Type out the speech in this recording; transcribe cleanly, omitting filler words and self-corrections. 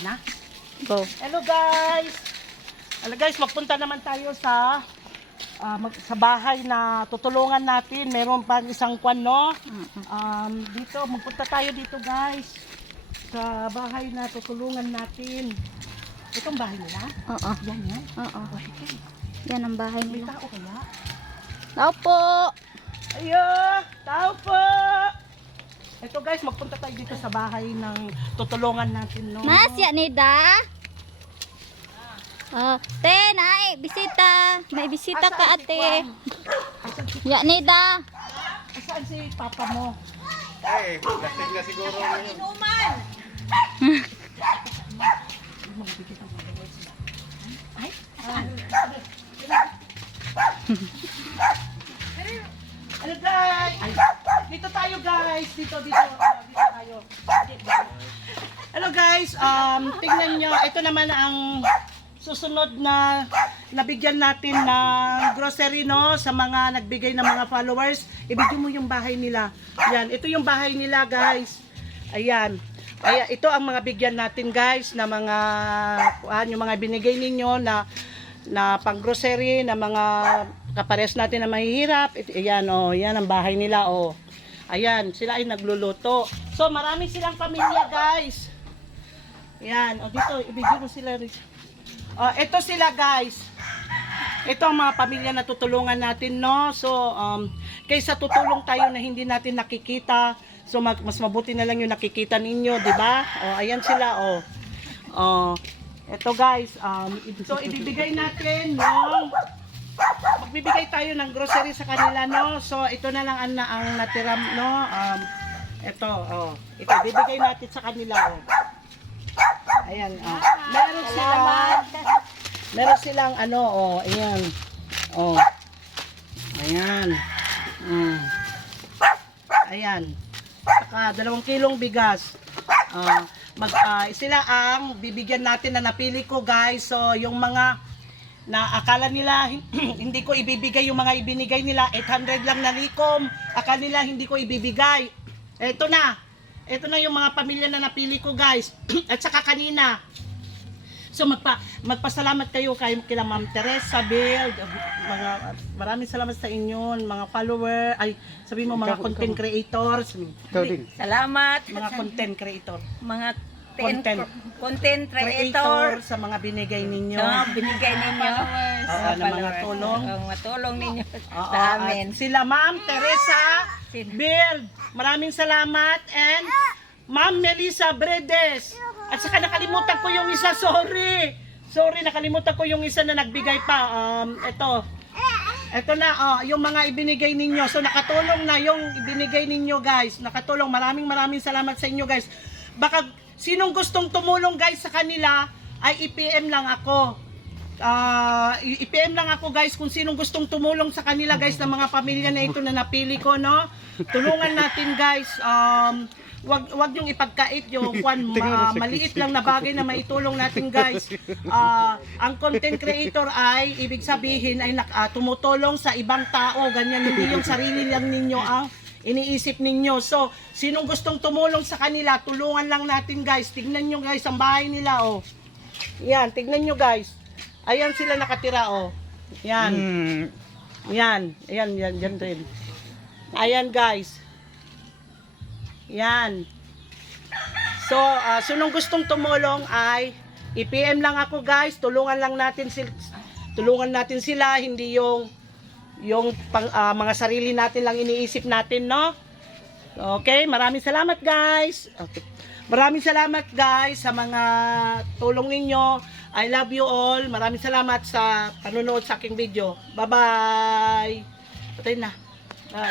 Okay na? Go. Hello guys! Hello guys, magpunta naman tayo sa sa bahay na tutulungan natin. Meron pang isang kwan, no? Dito, magpunta tayo dito guys. Sa bahay na tutulungan natin. Itong bahay nila? Oo. Yan yan? Oo. Okay. Yan ang bahay May nila. tao kaya? Tao po! Ayo! Tao po! Ito guys, magpunta tayo dito sa bahay ng tutulungan natin, no? Mas, yan nida. Te, nae, bisita. May bisita Asaan ka si ate. Kwan? Asan si, Yan nida. asaan si papa mo? Eh, lasing na siguro ngayon. Ay? Ano guys? Ay, dito tayo guys. Dito tayo. Hello guys, tingnan nyo. Ito naman ang susunod na nabigyan natin ng grocery, no, sa mga nagbigay ng mga followers. Ibigay mo yung bahay nila. Yan, ito yung bahay nila guys. Ayan. Ayan, ito ang mga bigyan natin guys na mga yung mga binigay ninyo na pang grocery, na mga kapares natin na mahihirap. Ayan, oh, yan ang bahay nila, oh. Ayan, sila ay nagluluto. So, marami silang pamilya guys. Ayan, oh, dito ibigay mo sila rin. Ito sila guys. Ito ang mga pamilya na tutulungan natin, no? So, kaysa tutulong tayo na hindi natin nakikita, so mas mabuti na lang yung nakikita ninyo, di ba? Ayan sila, ito guys, so ibibigay natin yung magbibigay tayo ng grocery sa kanila, no? So, ito na lang ang natira, no? Ito, ito ibibigay natin sa kanila, Ayan, meron silang ano, ayan. Ayan. Ayan. Saka 2 kilong bigas. Sila ang bibigyan natin na napili ko, guys. So, yung mga na akala nila hindi ko ibibigay yung mga ibinigay nila, 800 lang na likom. Akala nila hindi ko ibibigay. Ito na yung mga pamilya na napili ko, guys. At saka kanina. So magpasalamat kayo kila Ma'am Teresa Build. Maraming salamat sa inyo, mga follower. Ay, sabi mo mga content creators. Salamat Mga content creator. mga Content creator sa mga binigay ninyo. binigay ninyo Na mga tulong. mga tulong ninyo Oo, sa amin. at sila Ma'am Teresa Build. Maraming salamat. And Ma'am Melissa Bredes. At saka nakalimutan ko yung isa, sorry, nakalimutan ko yung isa na nagbigay pa. Ito na, yung mga ibinigay ninyo. So nakatulong na yung ibinigay ninyo, guys. Nakatulong. Maraming salamat sa inyo, guys. Baka sinong gustong tumulong, guys, sa kanila ay i-PM lang ako. I-PM lang ako, guys, kung sinong gustong tumulong sa kanila, guys, ng mga pamilya na ito na napili ko, no? Tulungan natin, guys. Wag yung ipagkait yung maliit lang na bagay na maitulong natin, guys. Ang content creator ay ibig sabihin ay tumutulong sa ibang tao, ganyan, hindi yung sarili lang ninyo ang iniisip ninyo. So, sinong gustong tumulong sa kanila, tulungan lang natin, guys. Tignan nyo, guys, ang bahay nila, Yan, tignan nyo, guys. Ayan sila nakatira, Yan. Yan rin. Ayan, guys. Yan. So, sinong gustong tumulong ay i-PM lang ako, guys. Tulungan natin sila, hindi yung mga sarili natin lang iniisip natin, no? Okay, maraming salamat, guys. Okay. Maraming salamat, guys, sa mga tulong ninyo. I love you all. Maraming salamat sa panonood sa aking video. Bye-bye. Patay na. Bye.